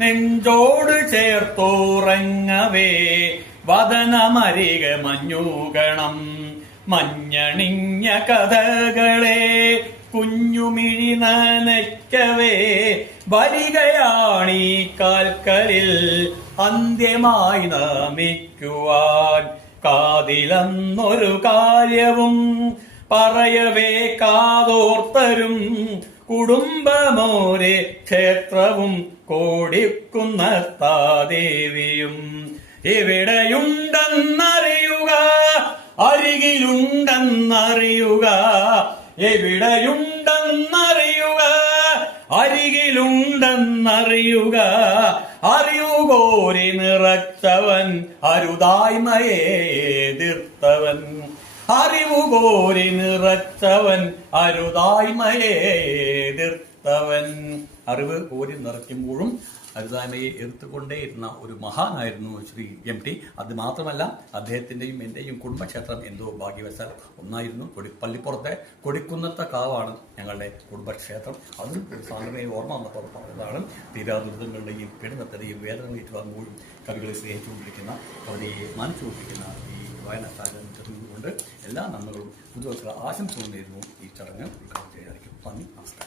നെഞ്ചോട് ചേർത്തോറങ്ങവേ. വദനമരിക മഞ്ഞൂകണം. മഞ്ഞണിഞ്ഞ കഥകളെ കുഞ്ഞുമിഴി നനയ്ക്കവേ. വരികയാണീ കാൽക്കലിൽ അന്ത്യമായി നമിക്കുവാൻ. കാതിലെന്നൊരു കാര്യവും പറയവേ കാതോർത്തരും. കുടുംബമോരെ ക്ഷേത്രവും കോടിക്കുന്നത്താദേവിയും എവിടെയുണ്ടെന്നറിയുക അരികിലുണ്ടെന്നറിയുക എവിടെയുണ്ടെന്നറിയുക അരികിലുണ്ടെന്നറിയുക അറിയുകോരി നിറച്ചവൻ അരുതായ്മയെ എതിർത്തവൻ അറിവുകോരി നിറച്ചവൻ അരുതായ്മയെ എതിർത്തവൻ. അറിവ് കോരി നിറയ്ക്കുമ്പോഴും അരുതായ്മയെ എതിർത്തുകൊണ്ടേയിരുന്ന ഒരു മഹാനായിരുന്നു ശ്രീ എം ടി. അത് മാത്രമല്ല അദ്ദേഹത്തിന്റെയും എന്റെയും കുടുംബക്ഷേത്രം എന്തോ ഭാഗ്യവശാൽ ഒന്നായിരുന്നു. കൊടി പള്ളിപ്പുറത്തെ കൊടിക്കുന്നത്തെ കാവാണ് ഞങ്ങളുടെ കുടുംബക്ഷേത്രം. അതും ഒരു സാന്ദ്രതയെ ഓർമ്മ വന്നപ്പോൾ പറഞ്ഞതാണ് തീരാദുരിതങ്ങളുടെയും പീഡനത്തിന്റെയും വേദന ഏറ്റുവാങ്ങുമ്പോഴും കവികളെ സ്നേഹിച്ചുകൊണ്ടിരിക്കുന്ന കവിതയെ മാനിച്ചുകൊണ്ടിരിക്കുന്ന ഈ വായനക്കാരൻ കൊണ്ട് എല്ലാ നന്മകളും പുതുവർഷ ആശംസകളും നേരുന്നു. ഈ ചടങ്ങ് ഉദ്ഘാടനം ചെയ്യാതിരിക്കും നന്ദി നമസ്കാരം.